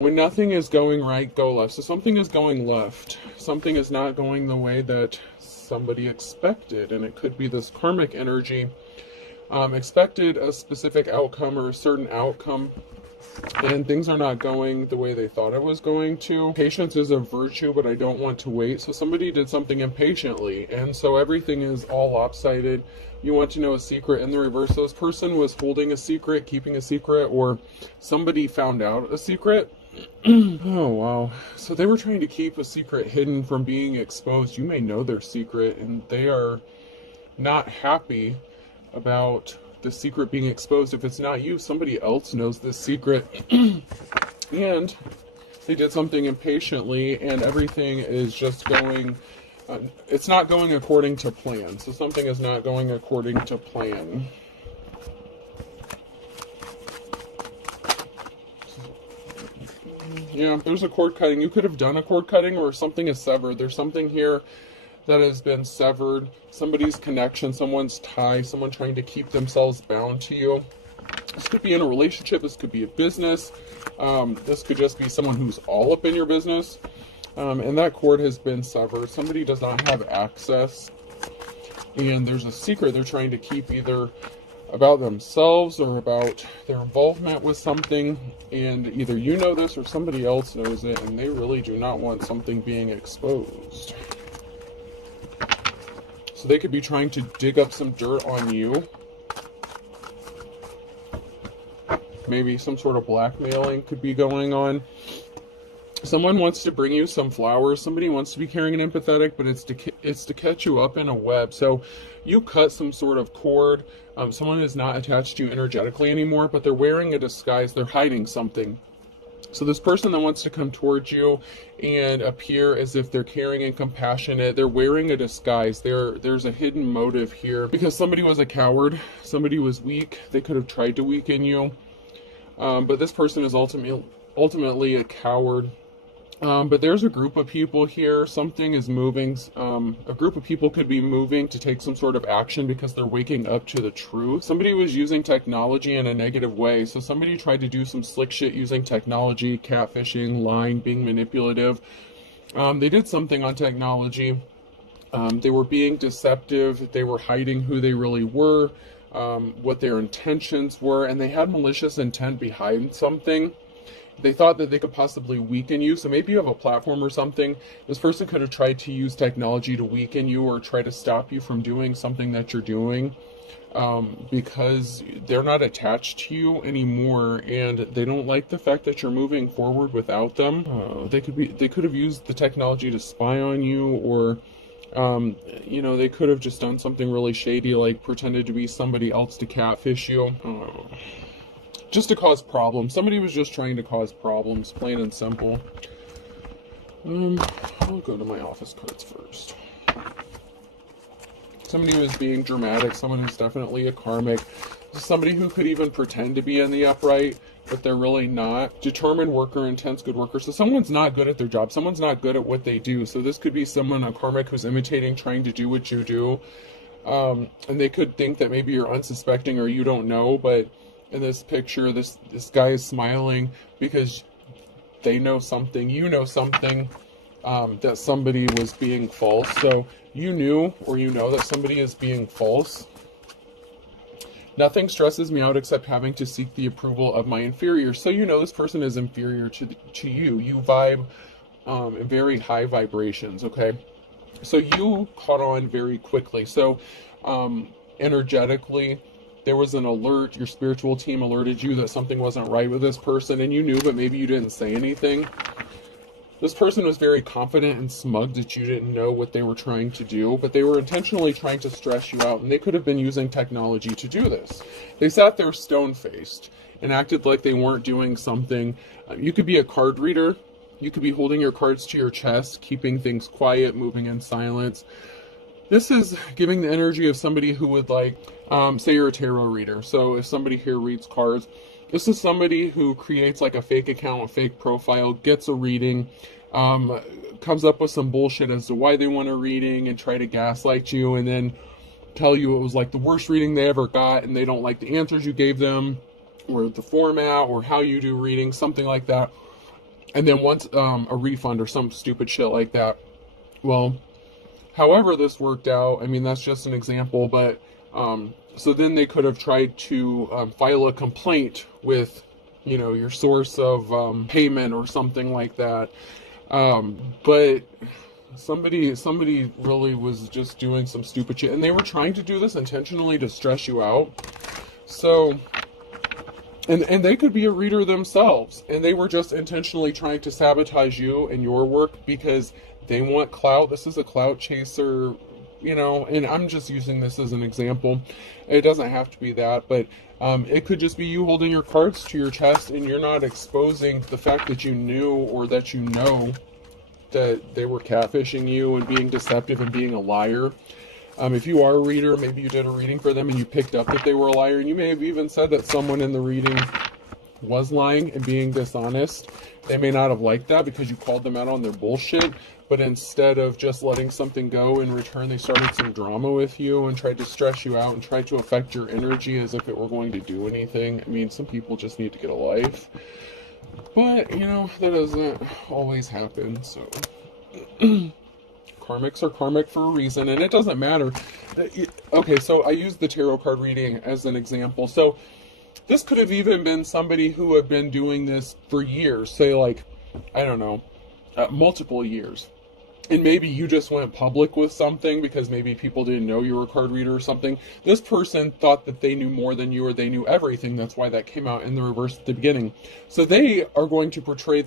When nothing is going right, go left. So something is going left. Something is not going the way that somebody expected. And it could be this karmic energy. Expected a specific outcome or a certain outcome, and things are not going the way they thought it was going to. Patience is a virtue, but I don't want to wait. So somebody did something impatiently, and so everything is all lopsided. You want to know a secret in the reverse. So this person was holding a secret, keeping a secret, or somebody found out a secret. Oh, wow. So they were trying to keep a secret hidden from being exposed. You may know their secret, and they are not happy about the secret being exposed. If it's not you, somebody else knows this secret. And they did something impatiently, and everything is just going, it's not going according to plan. So something is not going according to plan. Yeah, there's a cord cutting. You could have done a cord cutting, or something is severed. There's something here that has been severed. Somebody's connection, someone's tie, someone trying to keep themselves bound to you. This could be in a relationship. This could be a business. This could just be someone who's all up in your business. And that cord has been severed. Somebody does not have access. And there's a secret they're trying to keep, either about themselves or about their involvement with something. And either you know this or somebody else knows it. And they really do not want something being exposed. So they could be trying to dig up some dirt on you. Maybe some sort of blackmailing could be going on. Someone wants to bring you some flowers. Somebody wants to be caring and empathetic, but it's to catch you up in a web. So you cut some sort of cord. Someone is not attached to you energetically anymore, but they're wearing a disguise. They're hiding something. So this person that wants to come towards you and appear as if they're caring and compassionate, they're wearing a disguise. There's a hidden motive here, because somebody was a coward. Somebody was weak. They could have tried to weaken you. But this person is ultimately a coward. But there's a group of people here. Something is moving. A group of people could be moving to take some sort of action because they're waking up to the truth. Somebody was using technology in a negative way. So somebody tried to do some slick shit using technology, catfishing, lying, being manipulative. They did something on technology. They were being deceptive. They were hiding who they really were, what their intentions were, and they had malicious intent behind something. They thought that they could possibly weaken you. So maybe you have a platform or something. This person could have tried to use technology to weaken you or try to stop you from doing something that you're doing, because they're not attached to you anymore, and they don't like the fact that you're moving forward without them. They could have used the technology to spy on you, or they could have just done something really shady, like pretended to be somebody else to catfish you. Just to cause problems. Somebody was just trying to cause problems, plain and simple. I'll go to my office cards first. Somebody who is being dramatic. Someone who's definitely a karmic. Somebody who could even pretend to be in the upright, but they're really not. Determined worker, intense good worker. So someone's not good at their job. Someone's not good at what they do. So this could be someone, a karmic, who's imitating, trying to do what you do. And they could think that maybe you're unsuspecting or you don't know, but in this picture, this guy is smiling because they know something, you know something, that somebody was being false. So you knew, or you know, that somebody is being false. Nothing stresses me out except having to seek the approval of my inferior. So you know this person is inferior to you. You vibe in very high vibrations, okay? So you caught on very quickly. So energetically, there was an alert. Your spiritual team alerted you that something wasn't right with this person, and you knew, but maybe you didn't say anything. This person was very confident and smug that you didn't know what they were trying to do, but they were intentionally trying to stress you out, and they could have been using technology to do this. They sat there stone-faced and acted like they weren't doing something. You could be a card reader. You could be holding your cards to your chest, keeping things quiet, moving in silence. This is giving the energy of somebody who would say you're a tarot reader. So if somebody here reads cards, this is somebody who creates like a fake account, a fake profile, gets a reading, comes up with some bullshit as to why they want a reading and try to gaslight you and then tell you it was like the worst reading they ever got and they don't like the answers you gave them or the format or how you do readings, something like that. and then wants a refund or some stupid shit like that. Well, however this worked out, I mean, that's just an example, but so then they could have tried to file a complaint with, you know, your source of payment or something like that. But somebody really was just doing some stupid shit, and they were trying to do this intentionally to stress you out. So, and they could be a reader themselves, and they were just intentionally trying to sabotage you and your work because they want clout. This is a clout chaser, you know, and I'm just using this as an example. It doesn't have to be that, but it could just be you holding your cards to your chest and you're not exposing the fact that you knew or that you know that they were catfishing you and being deceptive and being a liar. If you are a reader, maybe you did a reading for them and you picked up that they were a liar, and you may have even said that someone in the reading was lying and being dishonest. They may not have liked that because you called them out on their bullshit, but instead of just letting something go in return, they started some drama with you and tried to stress you out and tried to affect your energy as if it were going to do anything. I mean, some people just need to get a life, but, you know, that doesn't always happen, so... Karmics are karmic for a reason, and it doesn't matter. Okay, so I used the tarot card reading as an example. So this could have even been somebody who had been doing this for years, say like, I don't know, multiple years. And maybe you just went public with something because maybe people didn't know you were a card reader or something. This person thought that they knew more than you, or they knew everything. That's why that came out in the reverse at the beginning. So they are going to portray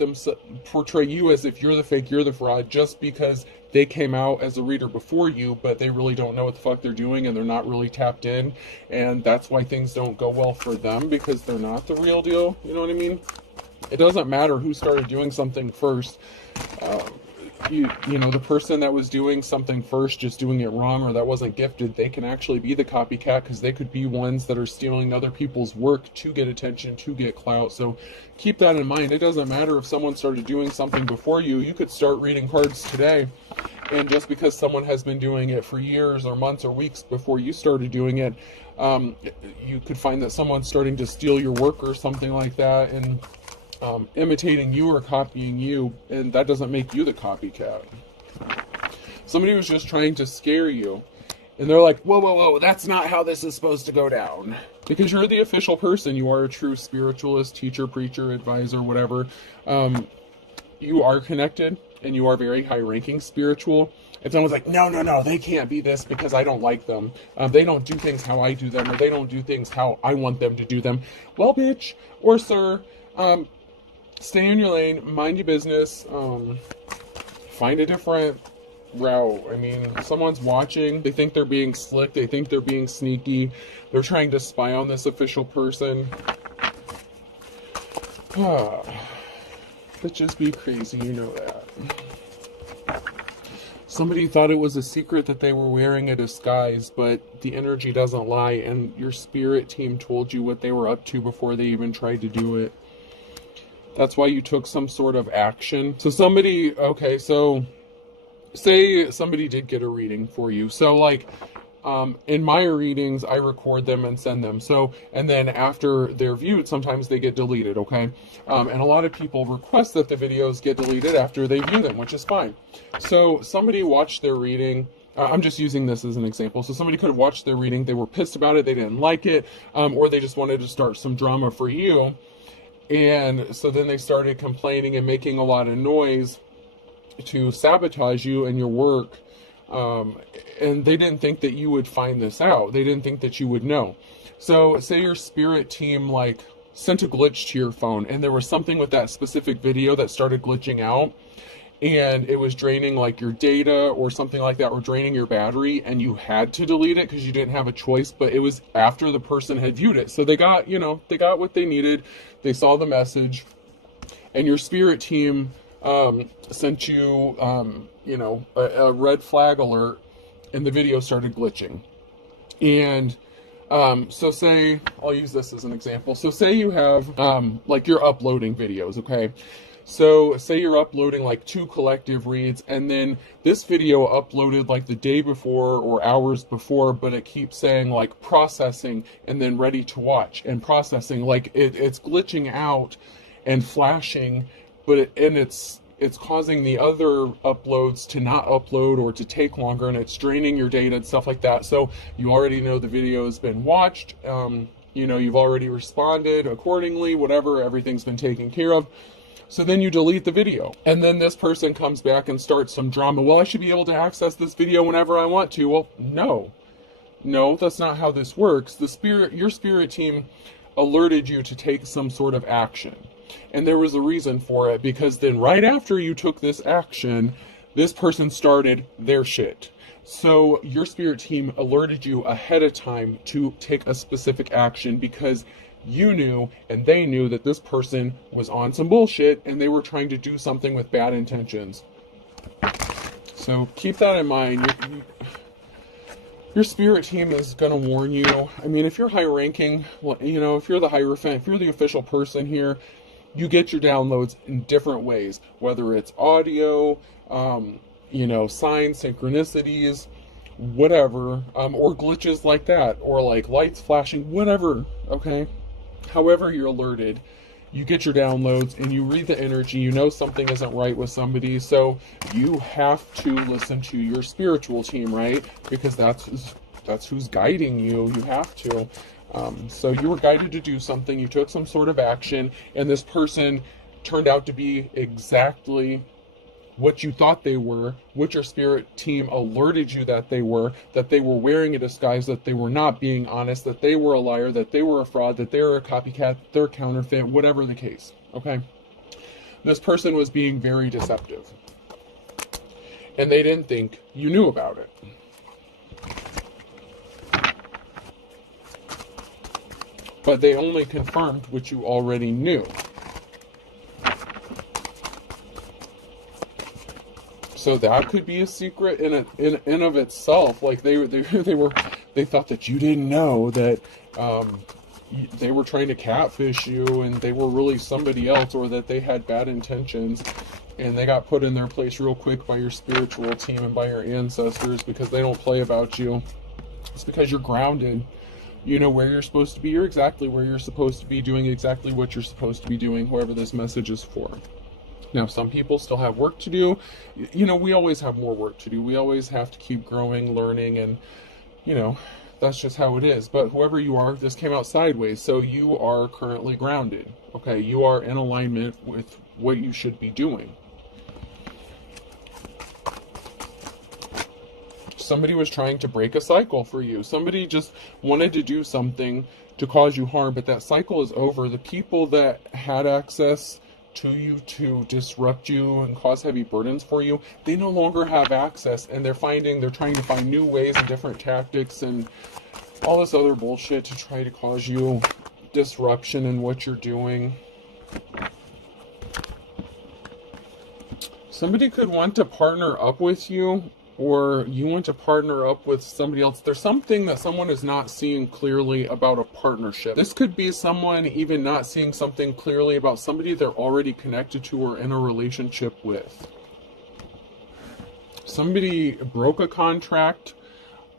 you as if you're the fake, you're the fraud, just because they came out as a reader before you, but they really don't know what the fuck they're doing and they're not really tapped in. And that's why things don't go well for them, because they're not the real deal. You know what I mean? It doesn't matter who started doing something first. You know, the person that was doing something first, just doing it wrong, or that wasn't gifted, they can actually be the copycat, because they could be ones that are stealing other people's work to get attention, to get clout. So keep that in mind. It doesn't matter if someone started doing something before you. You could start reading cards today, and just because someone has been doing it for years or months or weeks before you started doing it, you could find that someone's starting to steal your work or something like that, and imitating you or copying you, and that doesn't make you the copycat. Somebody was just trying to scare you, and they're like, whoa, whoa, whoa, that's not how this is supposed to go down. Because you're the official person. You are a true spiritualist, teacher, preacher, advisor, whatever. You are connected, and you are very high-ranking spiritual. If someone's like, no, no, no, they can't be this because I don't like them. They don't do things how I do them, or they don't do things how I want them to do them. Well, bitch, or sir, stay in your lane, mind your business, find a different route. I mean, someone's watching, they think they're being slick, they think they're being sneaky, they're trying to spy on this official person. Bitches be crazy, you know that. Somebody thought it was a secret that they were wearing a disguise, but the energy doesn't lie, and your spirit team told you what they were up to before they even tried to do it. That's why you took some sort of action. So somebody, okay, so say somebody did get a reading for you. So like, in my readings, I record them and send them. So, and then after they're viewed, sometimes they get deleted, okay? And a lot of people request that the videos get deleted after they view them, which is fine. So somebody watched their reading. I'm just using this as an example. So somebody could have watched their reading. They were pissed about it. They didn't like it. Or they just wanted to start some drama for you. And so then they started complaining and making a lot of noise to sabotage you and your work. And they didn't think that you would find this out. They didn't think that you would know. So say your spirit team like sent a glitch to your phone, and there was something with that specific video that started glitching out, and it was draining like your data or something like that, or draining your battery, and you had to delete it because you didn't have a choice. But it was after the person had viewed it. So they got, you know, they got what they needed. They saw the message, and your spirit team sent you, you know, a red flag alert, and the video started glitching. And so say, I'll use this as an example. So say you have, like you're uploading videos, okay? So say you're uploading like 2 collective reads, and then this video uploaded like the day before or hours before, but it keeps saying like processing and then ready to watch and processing. Like it's glitching out and flashing, it's causing the other uploads to not upload or to take longer, and it's draining your data and stuff like that. So you already know the video has been watched. You know, you've already responded accordingly, whatever, everything's been taken care of. So then you delete the video. And then this person comes back and starts some drama. Well, I should be able to access this video whenever I want to. Well, no. No, that's not how this works. Your spirit team alerted you to take some sort of action. And there was a reason for it, because then right after you took this action, this person started their shit. So your spirit team alerted you ahead of time to take a specific action, because you knew and they knew that this person was on some bullshit and they were trying to do something with bad intentions. So keep that in mind. Your spirit team is going to warn you. I mean, if you're high ranking, you know, if you're the Hierophant, if you're the official person here, you get your downloads in different ways, whether it's audio, you know, signs, synchronicities, whatever, or glitches like that, or like lights flashing, whatever, okay? However you're alerted, you get your downloads and you read the energy, you know something isn't right with somebody, so you have to listen to your spiritual team, right? Because that's who's guiding you. You have to. So you were guided to do something, you took some sort of action, and this person turned out to be exactly what you thought they were, what your spirit team alerted you that they were wearing a disguise, that they were not being honest, that they were a liar, that they were a fraud, that they were a copycat, they're counterfeit, whatever the case, okay? This person was being very deceptive. And they didn't think you knew about it. But they only confirmed what you already knew. So that could be a secret in of itself. Like they thought that you didn't know that they were trying to catfish you and they were really somebody else, or that they had bad intentions, and they got put in their place real quick by your spiritual team and by your ancestors, because they don't play about you. It's because you're grounded. You know where you're supposed to be. You're exactly where you're supposed to be, doing exactly what you're supposed to be doing, whoever this message is for. Now, some people still have work to do. You know, we always have more work to do. We always have to keep growing, learning, and, you know, that's just how it is. But whoever you are, this came out sideways, so you are currently grounded. Okay, you are in alignment with what you should be doing. Somebody was trying to break a cycle for you. Somebody just wanted to do something to cause you harm, but that cycle is over. The people that had access to you to disrupt you and cause heavy burdens for you, they no longer have access, and they're trying to find new ways and different tactics and all this other bullshit to try to cause you disruption in what you're doing. Somebody could want to partner up with you, or you want to partner up with somebody else. There's something that someone is not seeing clearly about a partnership. This could be someone even not seeing something clearly about somebody they're already connected to or in a relationship with. Somebody broke a contract,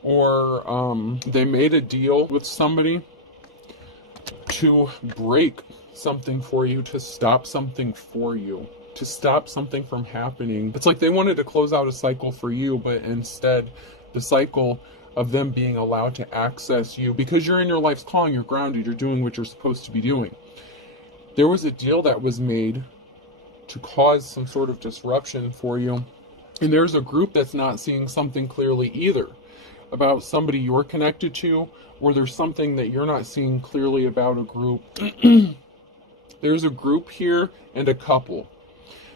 or they made a deal with somebody to break something for you, to stop something for you, to stop something from happening. It's like they wanted to close out a cycle for you, but instead the cycle of them being allowed to access you, because you're in your life's calling, you're grounded, you're doing what you're supposed to be doing. There was a deal that was made to cause some sort of disruption for you, and there's a group that's not seeing something clearly either about somebody you're connected to, or there's something that you're not seeing clearly about a group. There's a group here and a couple.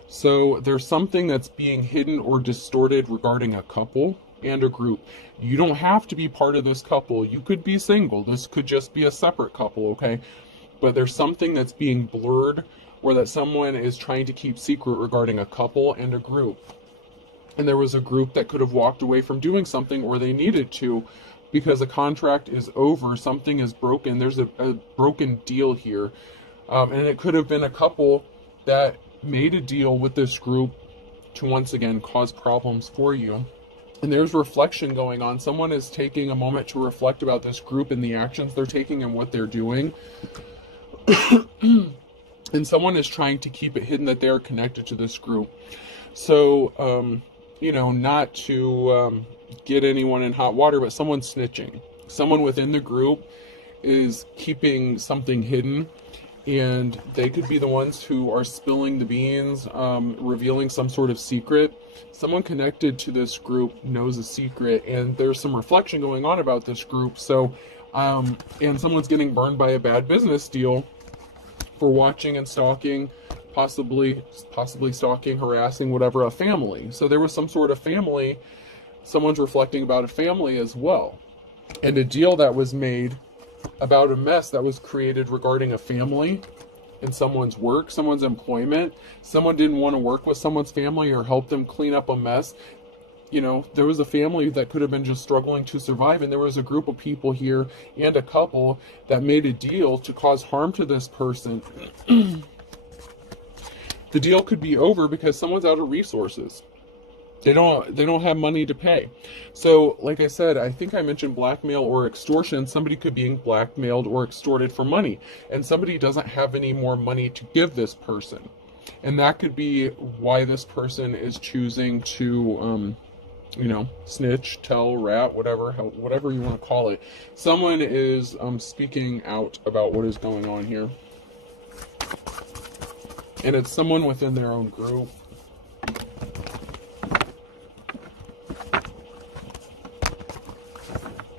So there's something that's being hidden or distorted regarding a couple and a group. You don't have to be part of this couple. You could be single. This could just be a separate couple, okay? But there's something that's being blurred, or that someone is trying to keep secret regarding a couple and a group. And there was a group that could have walked away from doing something, or they needed to, because a contract is over, something is broken. There's a broken deal here. And it could have been a couple that made a deal with this group to once again cause problems for you. And there's reflection going on. Someone is taking a moment to reflect about this group and the actions they're taking and what they're doing. and someone is trying to keep it hidden that they're connected to this group. So, not to get anyone in hot water, but someone's snitching. Someone within the group is keeping something hidden, and they could be the ones who are spilling the beans, revealing some sort of secret. Someone connected to this group knows a secret, and there's some reflection going on about this group. So, and someone's getting burned by a bad business deal for watching and stalking, possibly stalking, harassing, whatever, a family. So there was some sort of family. Someone's reflecting about a family as well, and a deal that was made about a mess that was created regarding a family and someone's work, someone's employment. Someone didn't want to work with someone's family or help them clean up a mess. There was a family that could have been just struggling to survive, and there was a group of people here and a couple that made a deal to cause harm to this person. The deal could be over because someone's out of resources. They don't have money to pay. So, like I said, I think I mentioned blackmail or extortion. Somebody could be being blackmailed or extorted for money, and somebody doesn't have any more money to give this person. And that could be why this person is choosing to, snitch, tell, rat, whatever you want to call it. Someone is speaking out about what is going on here. And it's someone within their own group.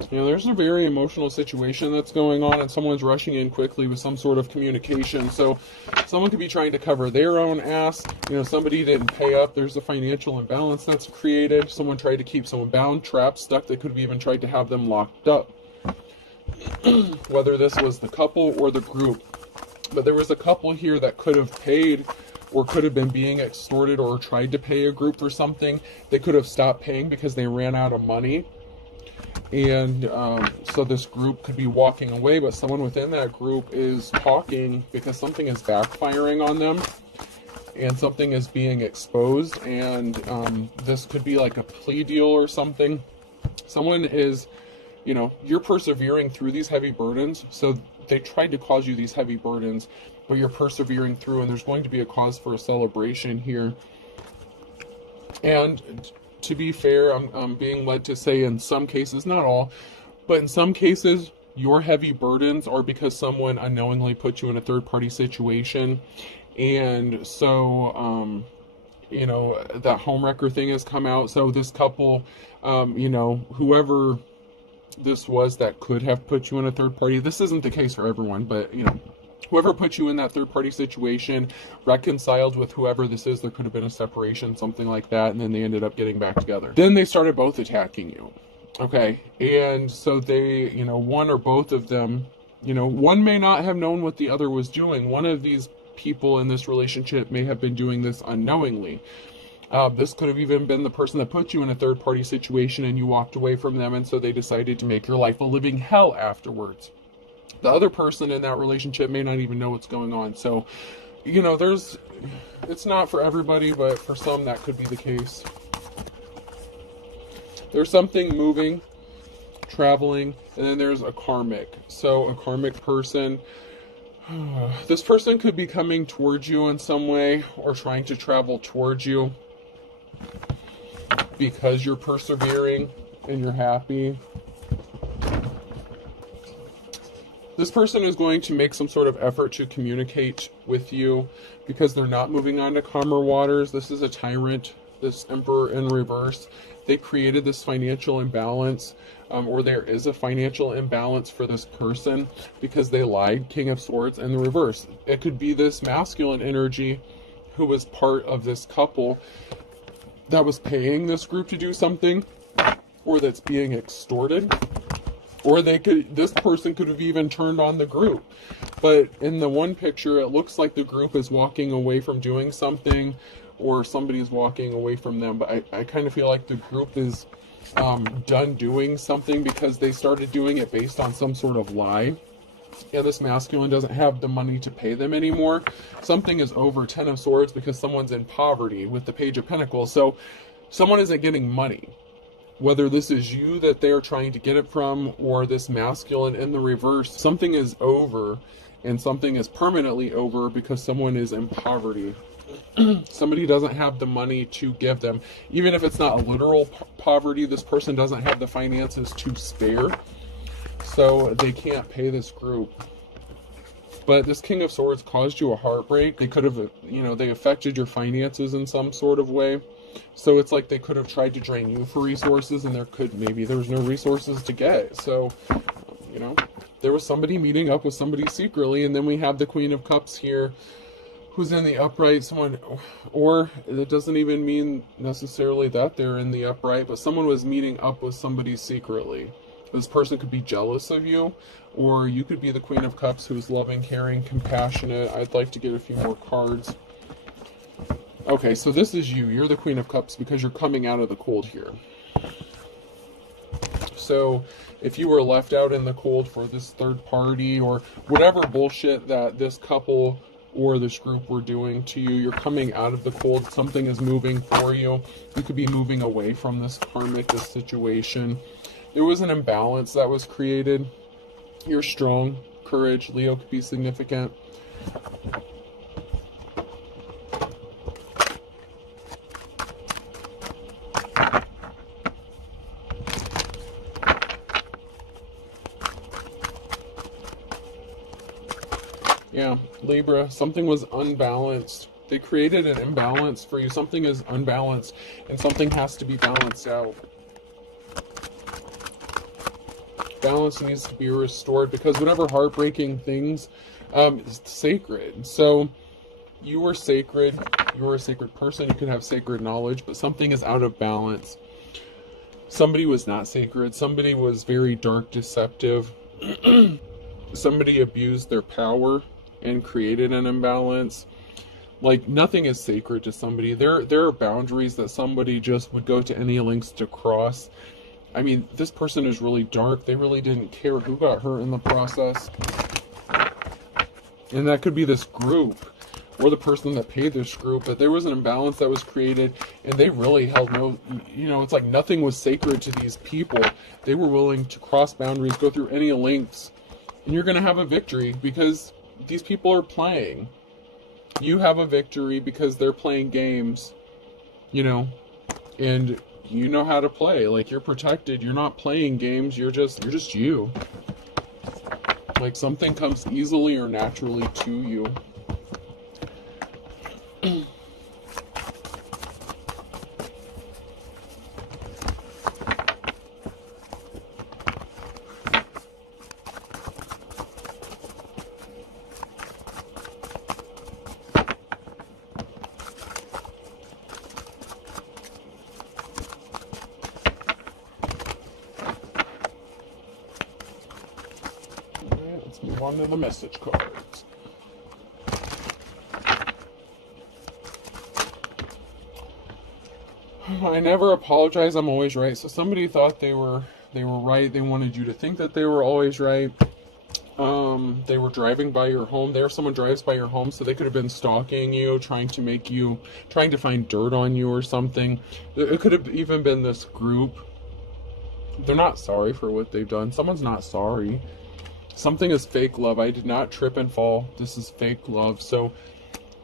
There's a very emotional situation that's going on, and someone's rushing in quickly with some sort of communication. So someone could be trying to cover their own ass. Somebody didn't pay up. There's a financial imbalance that's created. Someone tried to keep someone bound, trapped, stuck. They could have even tried to have them locked up. Whether this was the couple or the group. But there was a couple here that could have paid or could have been being extorted or tried to pay a group for something. They could have stopped paying because they ran out of money. And so this group could be walking away, but someone within that group is talking because something is backfiring on them and something is being exposed. And this could be like a plea deal or something. Someone is, you're persevering through these heavy burdens. So they tried to cause you these heavy burdens, but you're persevering through, and there's going to be a cause for a celebration here. And to be fair, I'm being led to say in some cases, not all, but in some cases, your heavy burdens are because someone unknowingly put you in a third-party situation. And so, that homewrecker thing has come out. So this couple, whoever this was that could have put you in a third party, this isn't the case for everyone, but, whoever put you in that third-party situation reconciled with whoever this is. There could have been a separation, something like that, and then they ended up getting back together. Then they started both attacking you, okay? And so they, one or both of them, one may not have known what the other was doing. One of these people in this relationship may have been doing this unknowingly. This could have even been the person that put you in a third-party situation and you walked away from them, and so they decided to make your life a living hell afterwards. The other person in that relationship may not even know what's going on. So, it's not for everybody, but for some that could be the case. There's something moving, traveling, and then there's a karmic. So a karmic person, this person could be coming towards you in some way or trying to travel towards you because you're persevering and you're happy. This person is going to make some sort of effort to communicate with you because they're not moving on to calmer waters. This is a tyrant, this emperor in reverse. They created this financial imbalance, or there is a financial imbalance for this person because they lied, King of Swords, in the reverse. It could be this masculine energy who was part of this couple that was paying this group to do something, or that's being extorted. Or this person could have even turned on the group. But in the one picture, it looks like the group is walking away from doing something, or somebody's walking away from them. But I kind of feel like the group is done doing something because they started doing it based on some sort of lie. And this masculine doesn't have the money to pay them anymore. Something is over, 10 of Swords, because someone's in poverty with the Page of Pentacles. So someone isn't getting money. Whether this is you that they're trying to get it from or this masculine in the reverse, something is over and something is permanently over because someone is in poverty. Somebody doesn't have the money to give them. Even if it's not a literal poverty, this person doesn't have the finances to spare, so they can't pay this group. But this King of Swords caused you a heartbreak. They could have, they affected your finances in some sort of way. So it's like they could have tried to drain you for resources, and maybe there was no resources to get. So, there was somebody meeting up with somebody secretly, and then we have the Queen of Cups here, who's in the upright. Or it doesn't even mean necessarily that they're in the upright, but someone was meeting up with somebody secretly. This person could be jealous of you, or you could be the Queen of Cups who's loving, caring, compassionate. I'd like to get a few more cards. Okay, so this is you. You're the Queen of Cups because you're coming out of the cold here. So if you were left out in the cold for this third party or whatever bullshit that this couple or this group were doing to you, you're coming out of the cold. Something is moving for you. You could be moving away from this karmic, this situation. There was an imbalance that was created. You're strong. Courage. Leo could be significant. Yeah, Libra, something was unbalanced. They created an imbalance for you. Something is unbalanced, and something has to be balanced out. Balance needs to be restored because whatever heartbreaking things is sacred. So you were sacred. You were a sacred person. You could have sacred knowledge, but something is out of balance. Somebody was not sacred. Somebody was very dark, deceptive. Somebody abused their power and created an imbalance. Like, nothing is sacred to somebody. There are boundaries that somebody just would go to any lengths to cross. I mean, this person is really dark. They really didn't care who got hurt in the process. And that could be this group or the person that paid this group. But there was an imbalance that was created, and they really held no, it's like nothing was sacred to these people. They were willing to cross boundaries, go through any lengths. And you're going to have a victory because these people are playing. You have a victory because they're playing games, and you know how to play. Like, you're protected. You're not playing games. You're just you. Like, something comes easily or naturally to you. Let's move on to the message cards. I never apologize. I'm always right. So somebody thought they were right. They wanted you to think that they were always right. They were driving by your home. Someone drives by your home, so they could have been stalking you, trying to find dirt on you or something. It could have even been this group. They're not sorry for what they've done. Someone's not sorry. Something is fake love. I did not trip and fall. This is fake love. So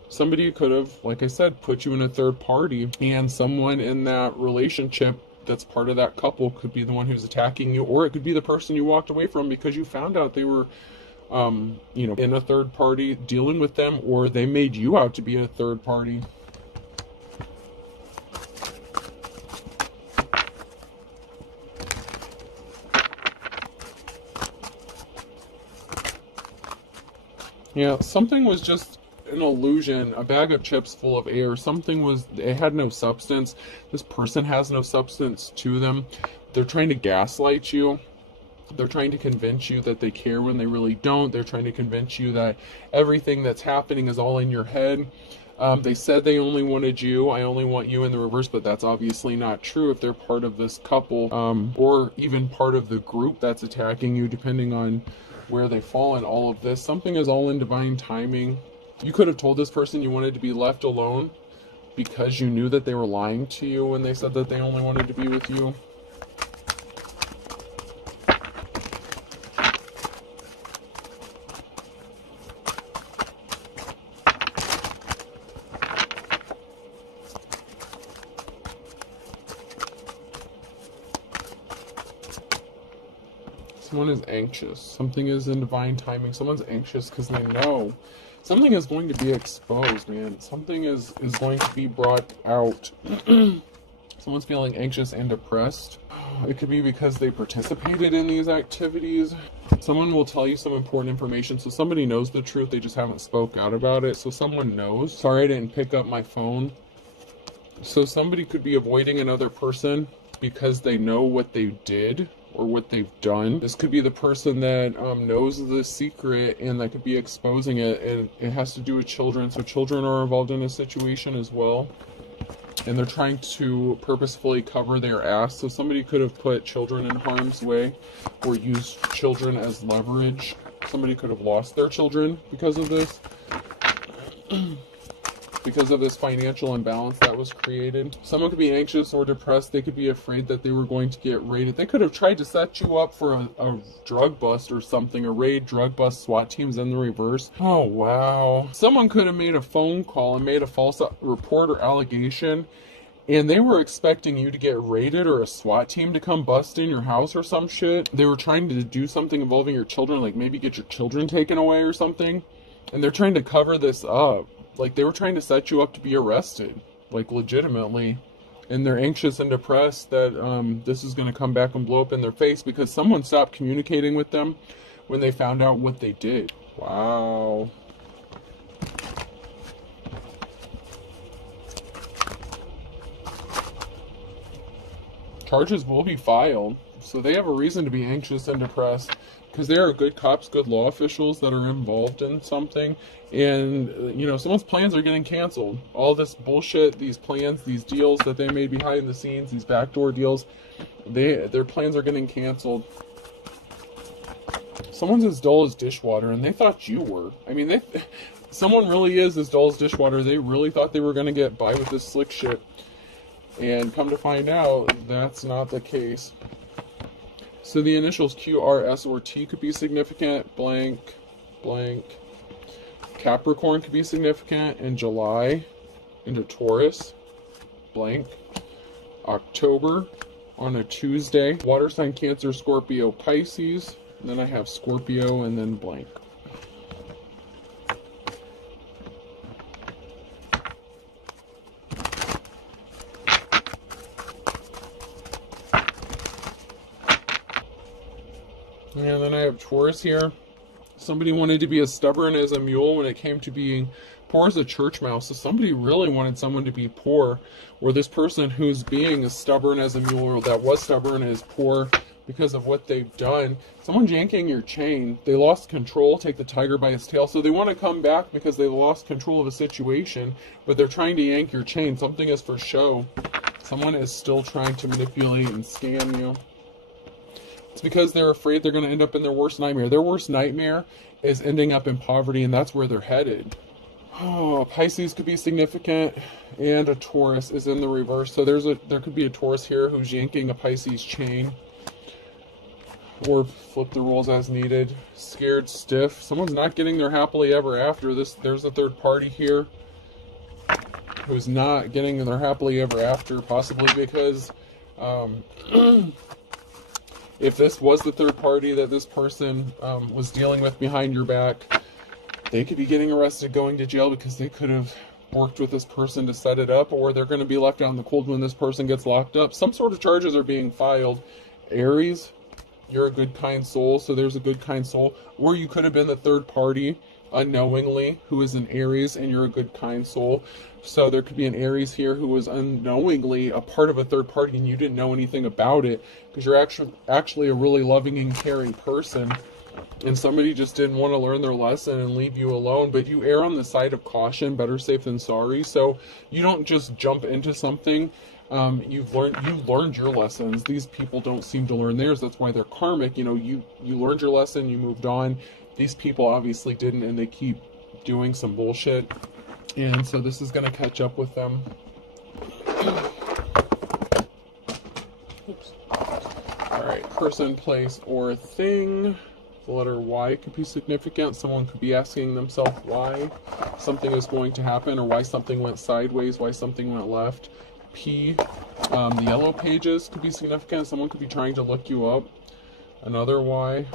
somebody could have, like I said, put you in a third party, and someone in that relationship that's part of that couple could be the one who's attacking you, or it could be the person you walked away from because you found out they were, in a third party dealing with them, or they made you out to be a third party. Yeah, something was just an illusion, a bag of chips full of air. It had no substance. This person has no substance to them. They're trying to gaslight you. They're trying to convince you that they care when they really don't. They're trying to convince you that everything that's happening is all in your head. They said they only wanted you. I only want you in the reverse, but that's obviously not true if they're part of this couple, or even part of the group that's attacking you, depending on where they fall in all of this. Something is all in divine timing. You could have told this person you wanted to be left alone because you knew that they were lying to you when they said that they only wanted to be with you. Someone is anxious. Something is in divine timing. Someone's anxious because they know something is going to be exposed, man. Something is going to be brought out. Someone's feeling anxious and depressed. It could be because they participated in these activities. Someone will tell you some important information. So somebody knows the truth. They just haven't spoke out about it. So someone knows. Sorry I didn't pick up my phone. So somebody could be avoiding another person because they know what they did or what they've done. This could be the person that knows the secret and that could be exposing it, and it has to do with children. So children are involved in a situation as well, and they're trying to purposefully cover their ass. So somebody could have put children in harm's way or used children as leverage. Somebody could have lost their children because of this. Because of this financial imbalance that was created. Someone could be anxious or depressed. They could be afraid that they were going to get raided. They could have tried to set you up for a drug bust or something. A raid, drug bust, SWAT teams in the reverse. Oh, wow. Someone could have made a phone call and made a false report or allegation, and they were expecting you to get raided or a SWAT team to come bust in your house or some shit. They were trying to do something involving your children, like maybe get your children taken away or something. And they're trying to cover this up. Like, they were trying to set you up to be arrested, like, legitimately. And they're anxious and depressed that this is going to come back and blow up in their face because someone stopped communicating with them when they found out what they did. Wow. Charges will be filed, so they have a reason to be anxious and depressed. Because they are good cops, good law officials that are involved in something. And, you know, someone's plans are getting canceled. All this bullshit, these plans, these deals that they made behind the scenes, these backdoor deals, their plans are getting canceled. Someone's as dull as dishwater, and they thought you were. I mean, someone really is as dull as dishwater. They really thought they were going to get by with this slick shit. And come to find out, that's not the case. So the initials Q, R, S, or T could be significant. Blank, blank. Capricorn could be significant in July into Taurus. Blank. October on a Tuesday. Water sign Cancer, Scorpio, Pisces. And then I have Scorpio and then blank. And then I have Taurus here. Somebody wanted to be as stubborn as a mule when it came to being poor as a church mouse. So somebody really wanted someone to be poor, or this person who's being as stubborn as a mule, or that was stubborn, is poor because of what they've done. Someone's yanking your chain. They lost control, take the tiger by its tail. So they want to come back because they lost control of a situation, but they're trying to yank your chain. Something is for show. Someone is still trying to manipulate and scam you. It's because they're afraid they're going to end up in their worst nightmare. Their worst nightmare is ending up in poverty, and that's where they're headed. Oh, Pisces could be significant, and a Taurus is in the reverse. So there could be a Taurus here who's yanking a Pisces chain, or flip the rules as needed. Scared stiff. Someone's not getting their happily ever after. There's a third party here who's not getting their happily ever after, possibly because if this was the third party that this person was dealing with behind your back, they could be getting arrested, going to jail, because they could have worked with this person to set it up, or they're going to be left out in the cold when this person gets locked up. Some sort of charges are being filed. Aries, you're a good, kind soul, so there's a good, kind soul. Or you could have been the third party unknowingly who is an Aries, and you're a good, kind soul. So there could be an Aries here who was unknowingly a part of a third party and you didn't know anything about it, because you're actually a really loving and caring person, and somebody just didn't want to learn their lesson and leave you alone. But you err on the side of caution, better safe than sorry. So you don't just jump into something. You've learned your lessons. These people don't seem to learn theirs. That's why they're karmic. You know, you learned your lesson, you moved on. These people obviously didn't, and they keep doing some bullshit. And so this is going to catch up with them. Oops. Alright, person, place, or thing. The letter Y could be significant. Someone could be asking themselves why something is going to happen, or why something went sideways, why something went left. P, the yellow pages could be significant. Someone could be trying to look you up. another Y.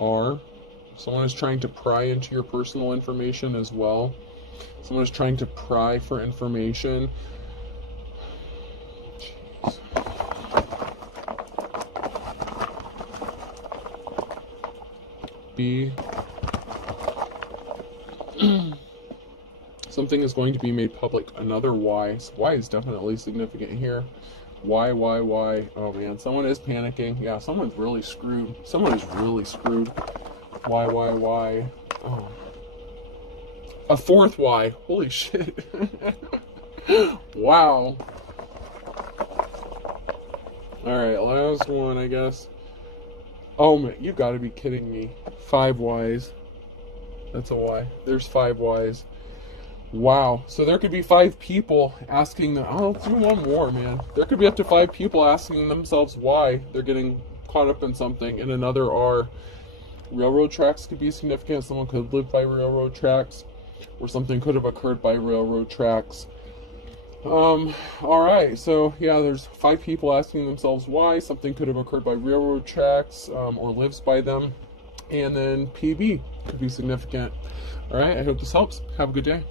R. Someone is trying to pry into your personal information as well. Someone is trying to pry for information. Jeez. B. Something is going to be made public. Another Y. So Y is definitely significant here. Y. Oh man, someone is panicking. Yeah, someone's really screwed. Someone is really screwed. Y. Oh. A fourth Y. Holy shit. Wow. Alright, last one, I guess. Oh man, you gotta be kidding me. 5 Ys. That's a Y. There's 5 Ys. Wow. So there could be 5 people asking them. Oh, let's do one more, man. There could be up to 5 people asking themselves why they're getting caught up in something. And another R. Railroad tracks could be significant. Someone could live by railroad tracks, or something could have occurred by railroad tracks. Alright, so yeah, there's 5 people asking themselves why something could have occurred by railroad tracks, or lives by them. And then PB could be significant. Alright, I hope this helps. Have a good day.